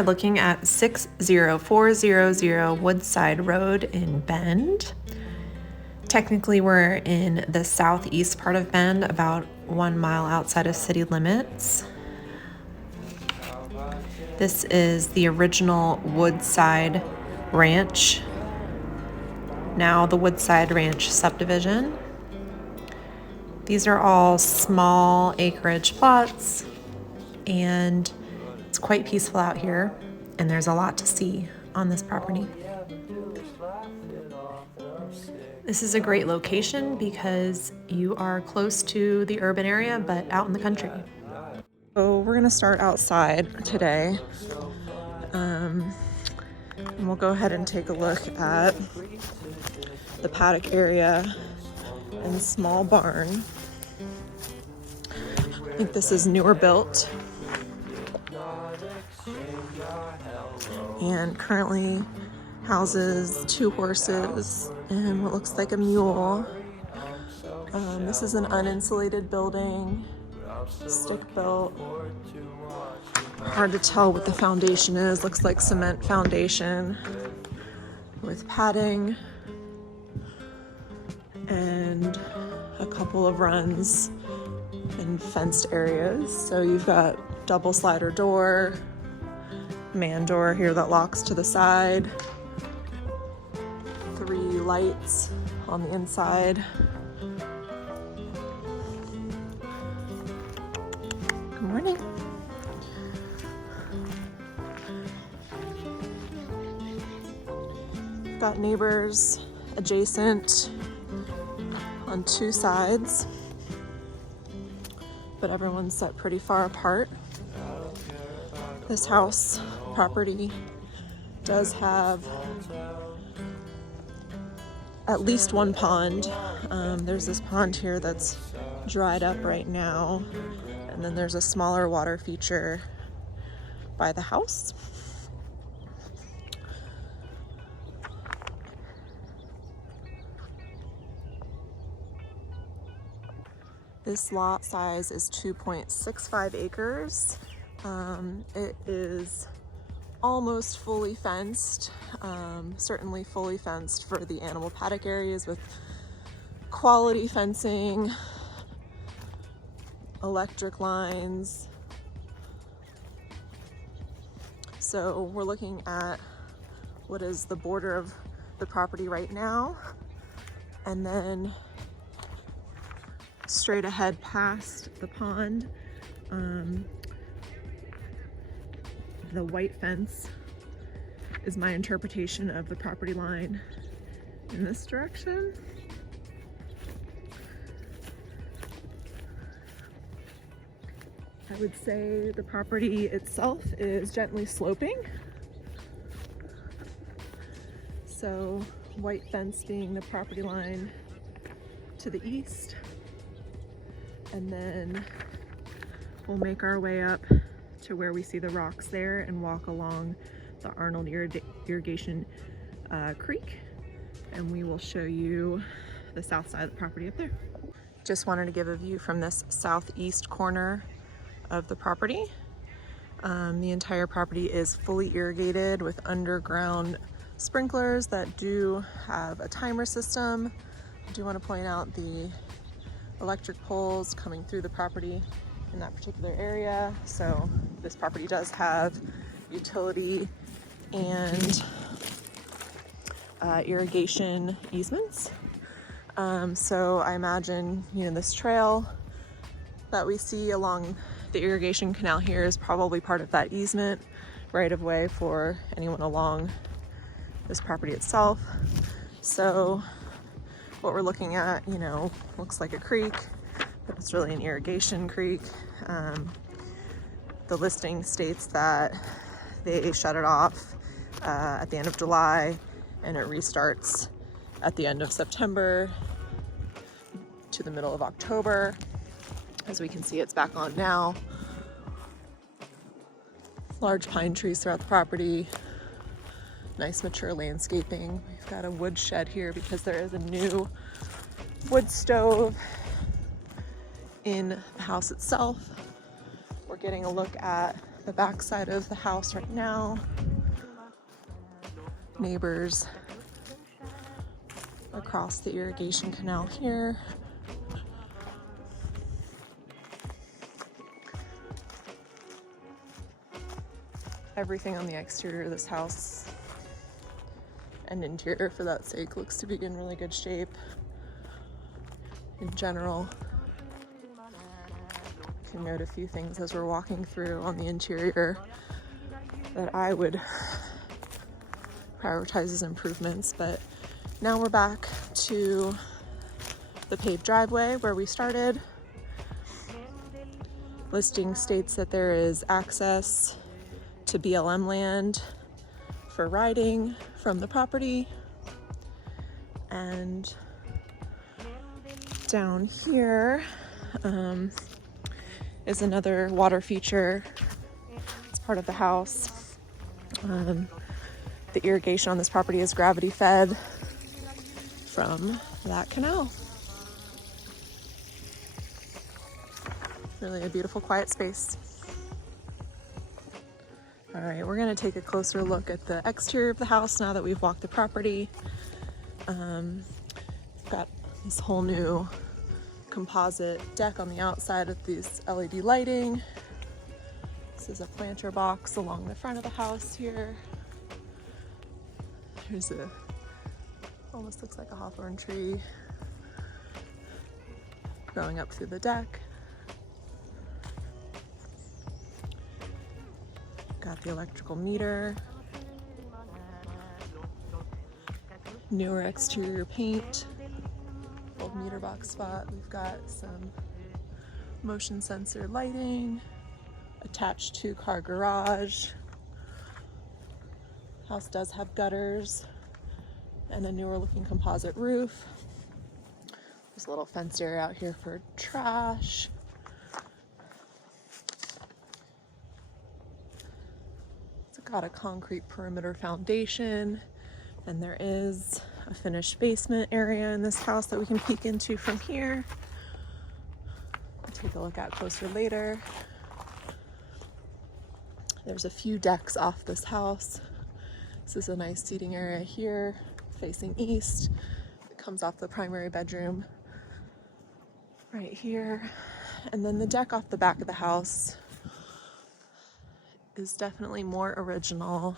are looking at 60400 Woodside Road in Bend. Technically, we're in the southeast part of Bend, about 1 mile outside of city limits. This is the original Woodside Ranch, now the Woodside Ranch subdivision. These are all small acreage plots, and it's quite peaceful out here, and there's a lot to see on this property. This is a great location because you are close to the urban area, but out in the country. So we're gonna start outside today. And we'll go ahead and take a look at the Paddock Area and small barn. I think this is newer built. And currently houses 2 horses and what looks like a mule. This is an uninsulated building, stick built. Hard to tell what the foundation is. Looks like cement foundation with padding and a couple of runs in fenced areas. So you've got double slider door, man door here that locks to the side, 3 lights on the inside. Good morning. Got neighbors adjacent on 2 sides, but everyone's set pretty far apart. This house property does have at least 1 pond. There's this pond here that's dried up right now, and then there's a smaller water feature by the house. This lot size is 2.65 acres. It is almost fully fenced, certainly fully fenced for the animal paddock areas with quality fencing, electric lines. So we're looking at what is the border of the property right now, and then straight ahead past the pond. The white fence is my interpretation of the property line in this direction. I would say the property itself is gently sloping. So white fence being the property line to the east. And then we'll make our way up to where we see the rocks there and walk along the Arnold Irrigation Creek, and we will show you the south side of the property up there. Just wanted to give a view from this southeast corner of the property. The entire property is fully irrigated with underground sprinklers that do have a timer system. I do want to point out the electric poles coming through the property in that particular area. So this property does have utility and irrigation easements. So I imagine, this trail that we see along the irrigation canal here is probably part of that easement right of way for anyone along this property itself. So what we're looking at, looks like a creek, but it's really an irrigation creek. The listing states that they shut it off at the end of July, and it restarts at the end of September to the middle of October. As we can see, it's back on now. Large pine trees throughout the property. Nice mature landscaping. We've got a wood shed here because there is a new wood stove in the house itself. We're getting a look at the back side of the house right now. Neighbors across the irrigation canal here. Everything on the exterior of this house and interior, for that sake, looks to be in really good shape. In general, you can note a few things as we're walking through on the interior that I would prioritize as improvements. But now we're back to the paved driveway where we started. Listing states that there is access to BLM land for riding from the property. And down here is another water feature. It's part of the house. The irrigation on this property is gravity fed from that canal. Really a beautiful, quiet space. All right, we're gonna take a closer look at the exterior of the house now that we've walked the property. Got this whole new composite deck on the outside with these LED lighting. This is a planter box along the front of the house here. There's almost looks like a hawthorn tree going up through the deck. Got the electrical meter, newer exterior paint, old meter box spot. We've got some motion sensor lighting, attached to car garage. House does have gutters and a newer looking composite roof. There's a little fenced area out here for trash. Got a concrete perimeter foundation, and there is a finished basement area in this house that we can peek into from here. I'll take a look at closer later. There's a few decks off this house. This is a nice seating area here facing east. It comes off the primary bedroom right here. And then the deck off the back of the house is definitely more original.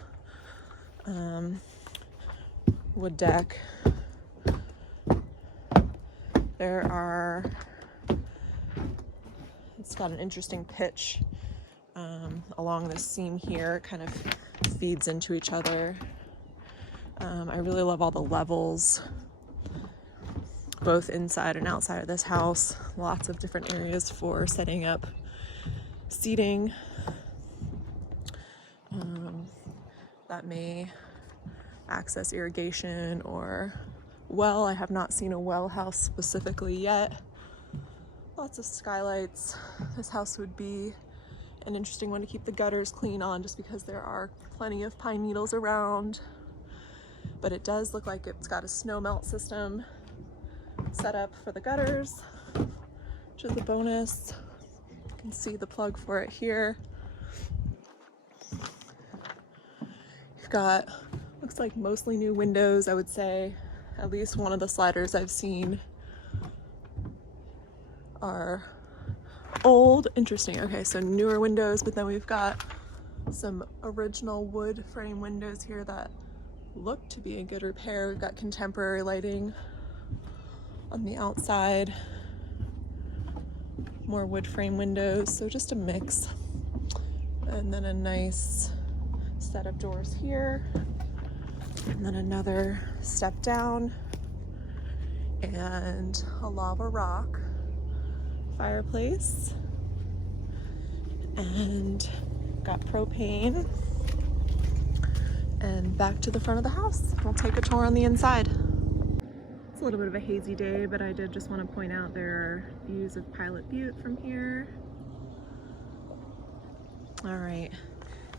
Wood deck. It's got an interesting pitch along this seam here. It kind of feeds into each other. I really love all the levels, both inside and outside of this house. Lots of different areas for setting up seating. That may access irrigation or well. I have not seen a well house specifically yet. Lots of skylights. This house would be an interesting one to keep the gutters clean on, just because there are plenty of pine needles around. But it does look like it's got a snow melt system set up for the gutters, which is a bonus. You can see the plug for it here. Got, looks like mostly new windows, I would say. At least one of the sliders I've seen are old. Interesting. Okay, so newer windows, but then we've got some original wood frame windows here that look to be in good repair. We've got contemporary lighting on the outside, more wood frame windows, so just a mix. And then a nice set of doors here, and then another step down, and a lava rock fireplace, and got propane. And back to the front of the house. We'll take a tour on the inside. It's a little bit of a hazy day, but I did just want to point out there are views of Pilot Butte from here. All right.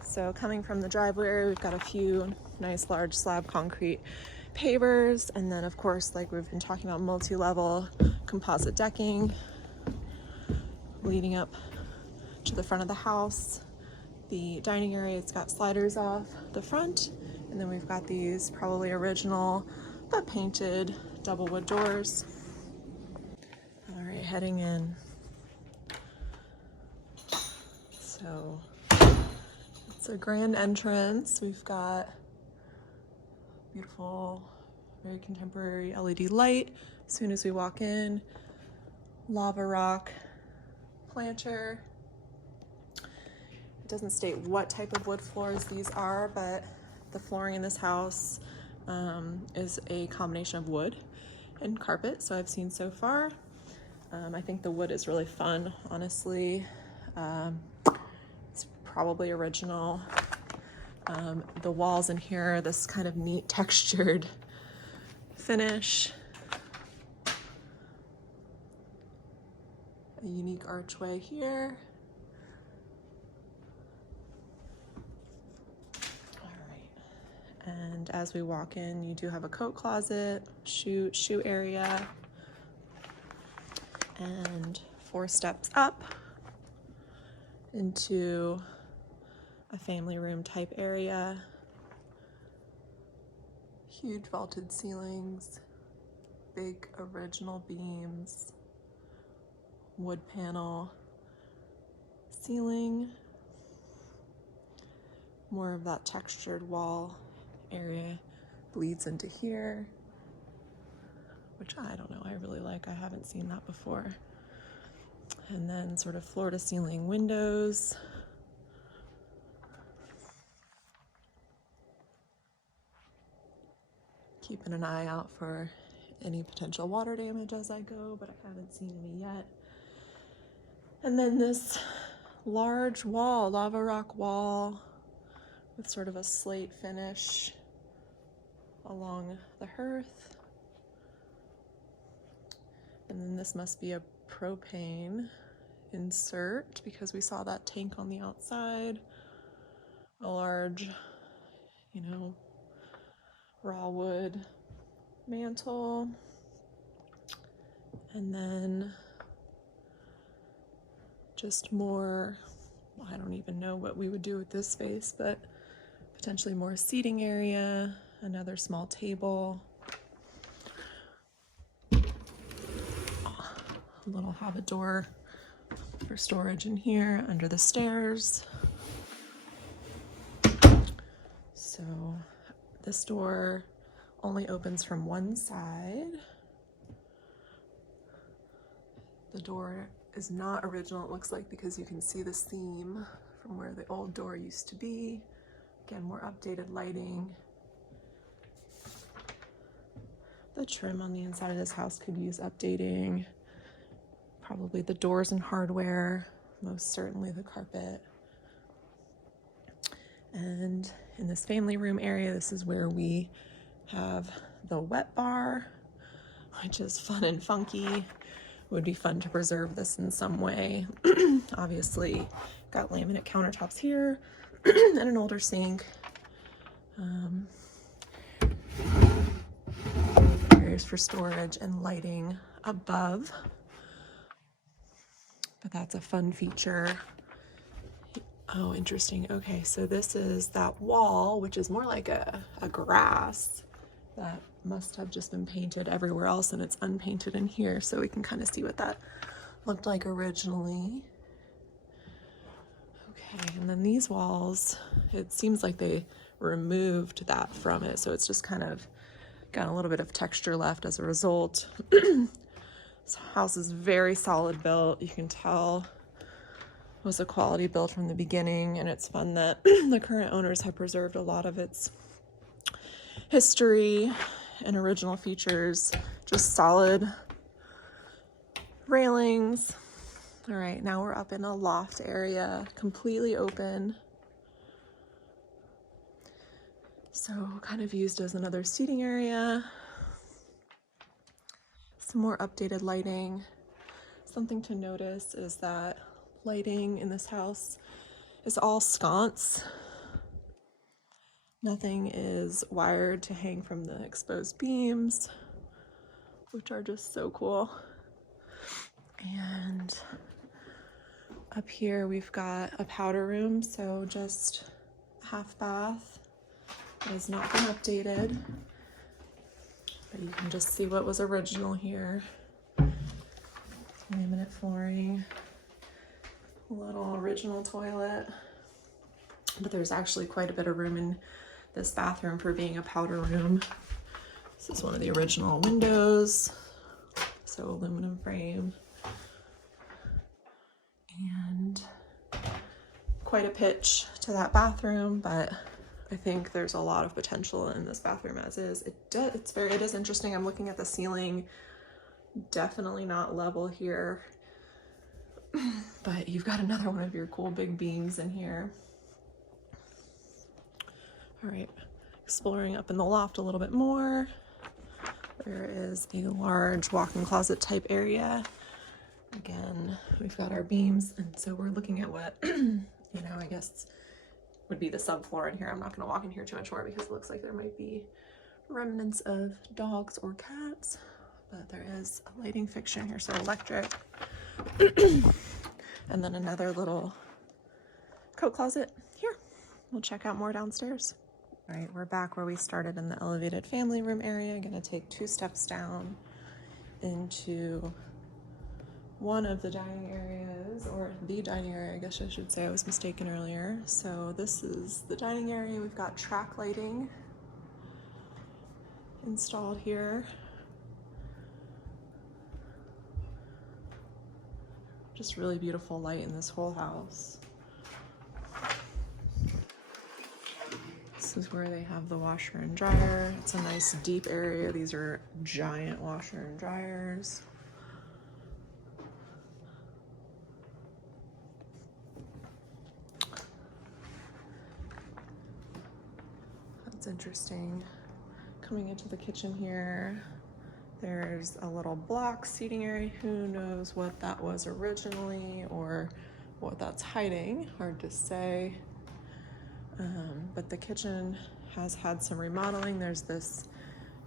So coming from the driveway, we've got a few nice large slab concrete pavers, and then of course, like we've been talking about, multi-level composite decking leading up to the front of the house. The dining area, it's got sliders off the front, and then we've got these probably original but painted double wood doors. All right, heading in. So it's a grand entrance. We've got beautiful, very contemporary LED light as soon as we walk in. Lava rock planter. It doesn't state what type of wood floors these are, but the flooring in this house is a combination of wood and carpet, so I've seen so far. I think the wood is really fun, honestly. It's probably original. The walls in here are this kind of neat textured finish. A unique archway here. All right. And as we walk in, you do have a coat closet, shoe area, and 4 steps up into a family room type area. Huge vaulted ceilings, big original beams, wood panel ceiling, more of that textured wall area bleeds into here, which I don't know, I really like. I haven't seen that before. And then sort of floor to ceiling windows. Keeping an eye out for any potential water damage as I go, but I haven't seen any yet. And then this large wall, lava rock wall, with sort of a slate finish along the hearth. And then this must be a propane insert because we saw that tank on the outside. A large, raw wood mantle. And then just more, I don't even know what we would do with this space, but potentially more seating area, another small table. A little hobbit door for storage in here under the stairs. So this door only opens from one side. The door is not original, it looks like, because you can see the seam from where the old door used to be. Again, more updated lighting. The trim on the inside of this house could use updating. Probably the doors and hardware, most certainly the carpet. And in this family room area, this is where we have the wet bar, which is fun and funky. Would be fun to preserve this in some way. Obviously, got laminate countertops here and an older sink. Areas for storage and lighting above. But that's a fun feature. Oh, interesting. Okay, so this is that wall, which is more like a grass that must have just been painted everywhere else, and it's unpainted in here, so we can kind of see what that looked like originally. Okay, and then these walls, it seems like they removed that from it, so it's just kind of got a little bit of texture left as a result. This house is very solid built. You can tell it was a quality build from the beginning, and it's fun that the current owners have preserved a lot of its history and original features. Just solid railings. All right, now we're up in a loft area, completely open. So kind of used as another seating area. Some more updated lighting. Something to notice is that lighting in this house is all sconce. Nothing is wired to hang from the exposed beams, which are just so cool. And Up here we've got a powder room, so just half bath. It has not been updated, but you can just see what was original here. Laminate flooring, a little original toilet, but there's actually quite a bit of room in this bathroom for being a powder room. This is one of the original windows, so aluminum frame. And quite a pitch to that bathroom, but I think there's a lot of potential in this bathroom as is. It is interesting. I'm looking at the ceiling, definitely not level here, but you've got another one of your cool big beams in here. All right, exploring up in the loft a little bit more. There is a large walk-in closet type area. Again, we've got our beams, and so we're looking at what, I guess would be the subfloor in here. I'm not going to walk in here too much more because it looks like there might be remnants of dogs or cats, but there is a lighting fixture in here, so electric. And then another little coat closet here. We'll check out more downstairs. All right, we're back where we started in the elevated family room area. I'm going to take 2 steps down into one of the dining areas, or the dining area, I guess I should say. I was mistaken earlier. So this is the dining area. We've got track lighting installed here. Just really beautiful light in this whole house. This is where they have the washer and dryer. It's a nice deep area. These are giant washer and dryers. That's interesting. Coming into the kitchen here, there's a little block seating area. Who knows what that was originally or what that's hiding, hard to say. But the kitchen has had some remodeling. There's this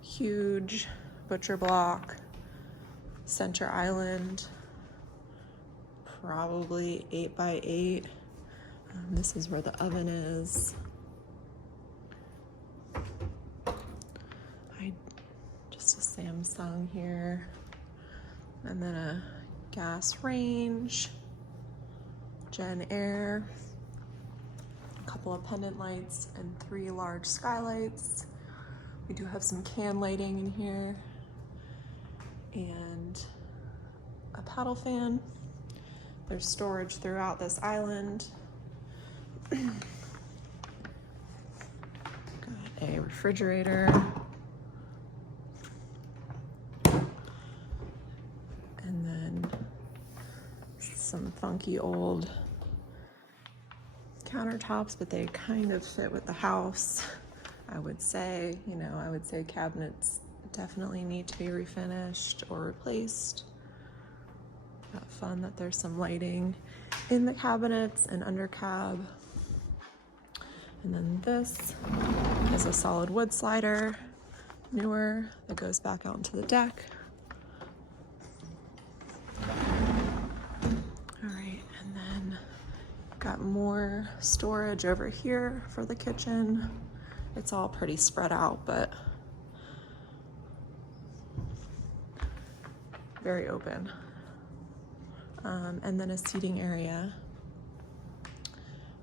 huge butcher block, center island, probably 8 by 8. This is where the oven is. Just a Samsung here, and then a gas range, Gen Air, a couple of pendant lights, and 3 large skylights. We do have some can lighting in here, and a paddle fan. There's storage throughout this island. Got a refrigerator. And then some funky old countertops, but they kind of fit with the house, I would say. I would say cabinets definitely need to be refinished or replaced. Got fun that there's some lighting in the cabinets and under cab. And then this is a solid wood slider, newer, that goes back out into the deck. All right, and then got more storage over here for the kitchen. It's all pretty spread out, but very open. And then a seating area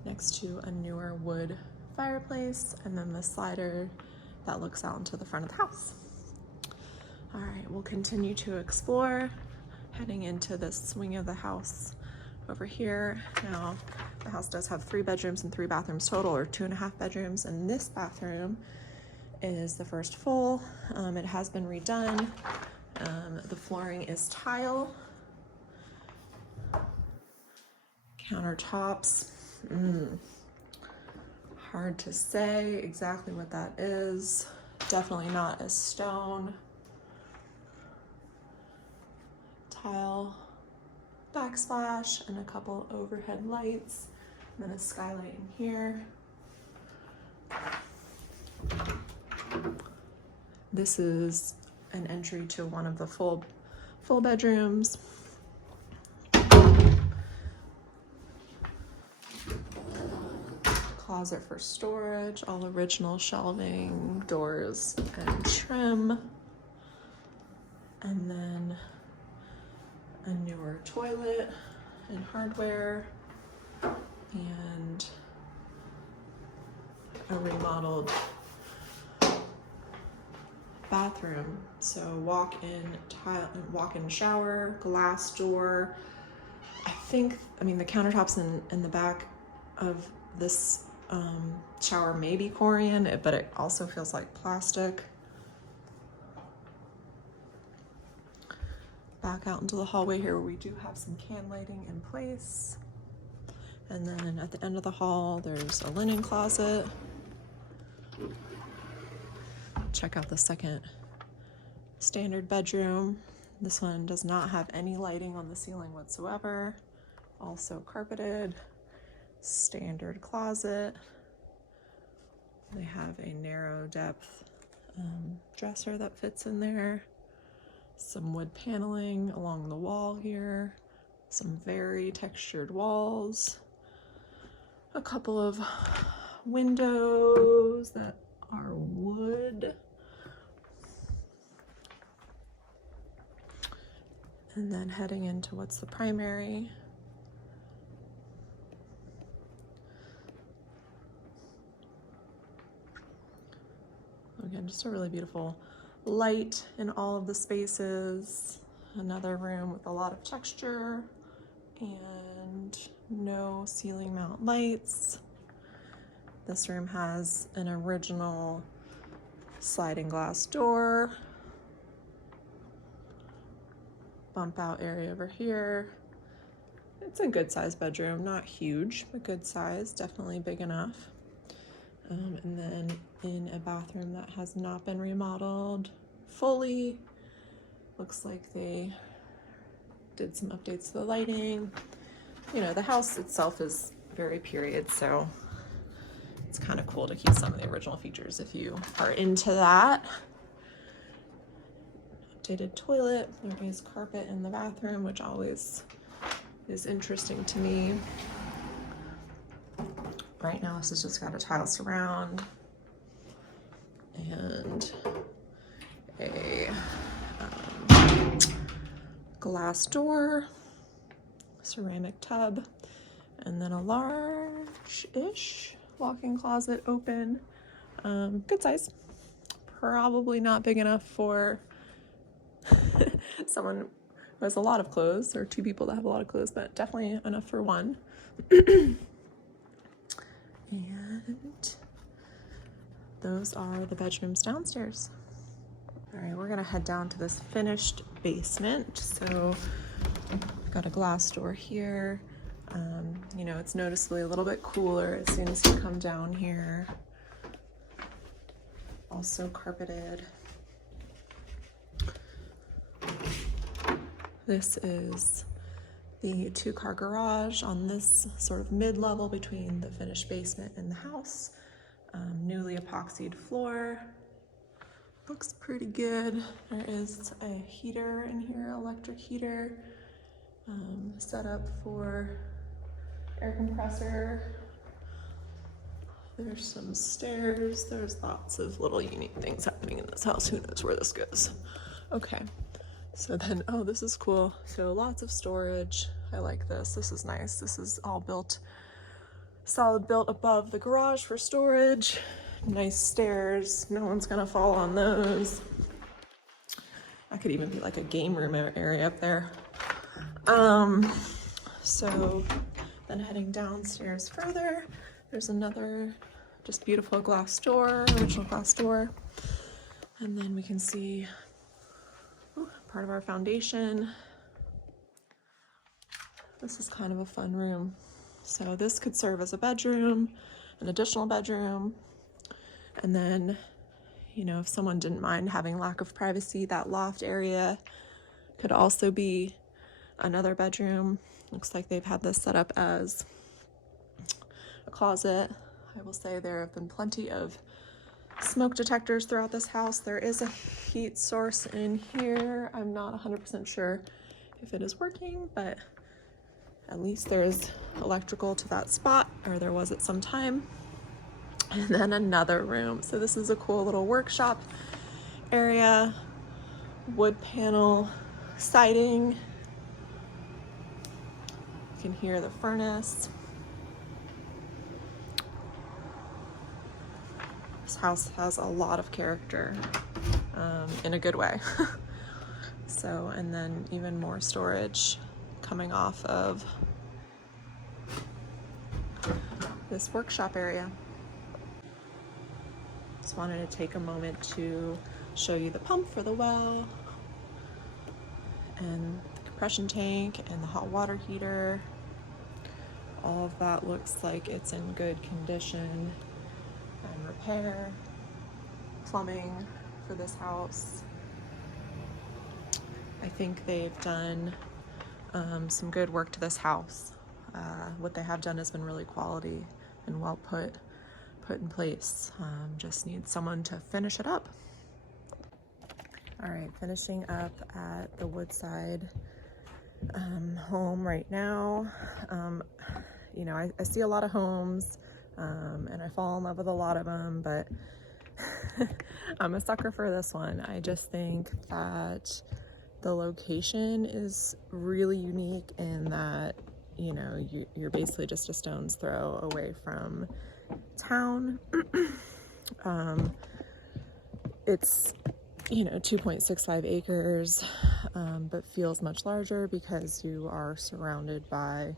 next to a newer wood fireplace, and then the slider that looks out into the front of the house. All right, we'll continue to explore, heading into this wing of the house over here. Now, the house does have 3 bedrooms and 3 bathrooms total, or 2.5 bedrooms, and this bathroom is the first full. It has been redone. The flooring is tile. Countertops, hard to say exactly what that is. Definitely not a stone. Tile backsplash and a couple overhead lights, and then a skylight in here. This is an entry to one of the full bedrooms. closet for storage, all original shelving, doors, and trim. And then a newer toilet and hardware, and a remodeled bathroom. So walk-in shower, glass door. I mean the countertops in the back of this shower may be Corian, but it also feels like plastic. Back out into the hallway here where we do have some can lighting in place. And then at the end of the hall, there's a linen closet. Check out the second standard bedroom. This one does not have any lighting on the ceiling whatsoever. Also carpeted. Standard closet. They have a narrow depth dresser that fits in there. Some wood paneling along the wall here. Some very textured walls. A couple of windows that are wood. And then heading into what's the primary. Again, just a really beautiful light in all of the spaces. Another room with a lot of texture and no ceiling mount lights. This room has an original sliding glass door. Bump out area over here. It's a good sized bedroom, not huge, but good size, definitely big enough. And then in a bathroom that has not been remodeled fully. Looks like they did some updates to the lighting. You know, the house itself is very period, so it's kind of cool to keep some of the original features if you are into that. Updated toilet. There is carpet in the bathroom, which always is interesting to me. Right now, this has just got a tile surround and a glass door, ceramic tub, and then a large-ish walk-in closet open. Good size. Probably not big enough for someone who has a lot of clothes, or two people that have a lot of clothes, but definitely enough for one. And those are the bedrooms downstairs. All right, we're gonna head down to this finished basement. So we've got a glass door here. You know, it's noticeably a little bit cooler as soon as you come down here. Also carpeted. This is the two-car garage on this sort of mid-level between the finished basement and the house. Newly epoxied floor. Looks pretty good. There is a heater in here, electric heater, set up for air compressor. There's some stairs. There's lots of little unique things happening in this house. Who knows where this goes? Okay. So then, oh, this is cool. So lots of storage. I like this. This is nice. This is all built, solid built above the garage for storage. Nice stairs. No one's gonna fall on those. That could even be like a game room area up there. So then heading downstairs further, there's another just beautiful glass door, original glass door. And then we can see part of our foundation. This is kind of a fun room. So this could serve as a bedroom, an additional bedroom. And then, you know, if someone didn't mind having lack of privacy, that loft area could also be another bedroom. Looks like they've had this set up as a closet. I will say there have been plenty of smoke detectors throughout this house. There is a heat source in here. I'm not 100% sure if it is working, but at least there's electrical to that spot, or there was at some time. And then another room. So this is a cool little workshop area, wood panel siding. You can hear the furnace. This house has a lot of character, in a good way. So, and then even more storage coming off of this workshop area. Just wanted to take a moment to show you the pump for the well and the compression tank and the hot water heater. All of that looks like it's in good condition and repair. Plumbing for this house. I think they've done some good work to this house. What they have done has been really quality and well put in place. Just need someone to finish it up. All right, finishing up at the Woodside home right now. You know, I see a lot of homes and I fall in love with a lot of them, but I'm a sucker for this one. I just think that the location is really unique in that, you know, you're basically just a stone's throw away from town. It's, you know, 2.65 acres, but feels much larger because you are surrounded by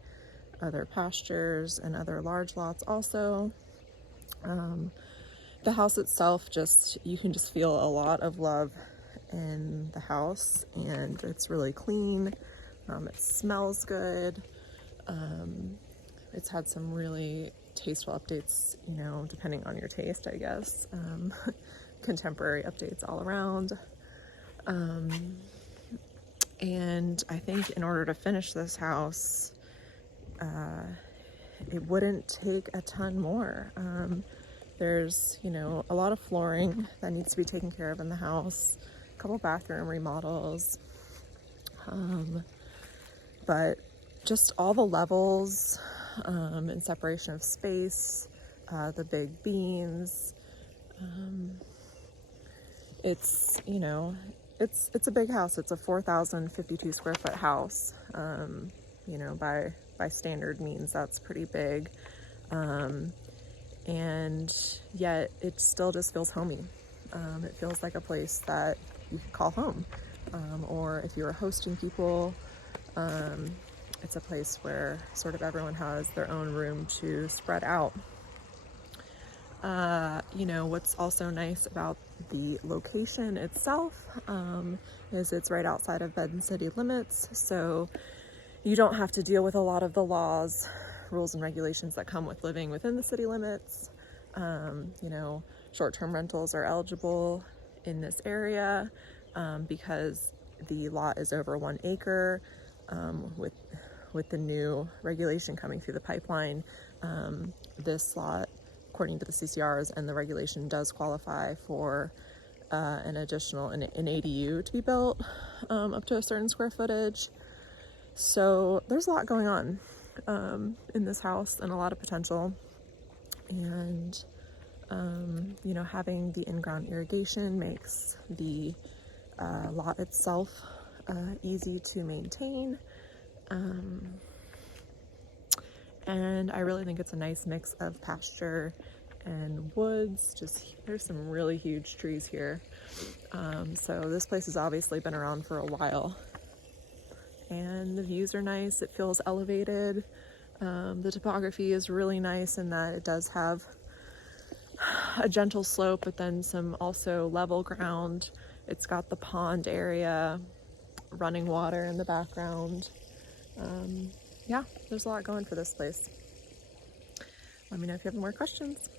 other pastures and other large lots also. The house itself, you can just feel a lot of love in the house, and it's really clean. It smells good. It's had some really tasteful updates, you know, depending on your taste, I guess. Contemporary updates all around. And I think in order to finish this house, it wouldn't take a ton more. There's, you know, a lot of flooring that needs to be taken care of in the house, a couple bathroom remodels, but just all the levels and separation of space, the big beams. It's, you know, it's a big house. It's a 4,052 square foot house. You know, by standard means that's pretty big. And yet it still just feels homey. It feels like a place that you could call home. Or if you're hosting people, it's a place where sort of everyone has their own room to spread out. You know, what's also nice about the location itself is it's right outside of Bend city limits, so you don't have to deal with a lot of the laws, rules, and regulations that come with living within the city limits. You know, short-term rentals are eligible in this area because the lot is over 1 acre. With the new regulation coming through the pipeline, this lot, according to the CCRs and the regulation, does qualify for an additional an ADU to be built up to a certain square footage. So there's a lot going on in this house and a lot of potential. And you know, having the in-ground irrigation makes the lot itself easy to maintain. And I really think it's a nice mix of pasture and woods. Just, there's some really huge trees here. So this place has obviously been around for a while. And the views are nice. It feels elevated. The topography is really nice in that it does have a gentle slope, but then some also level ground. It's got the pond area, running water in the background. Yeah, there's a lot going for this place. Let me know if you have more questions.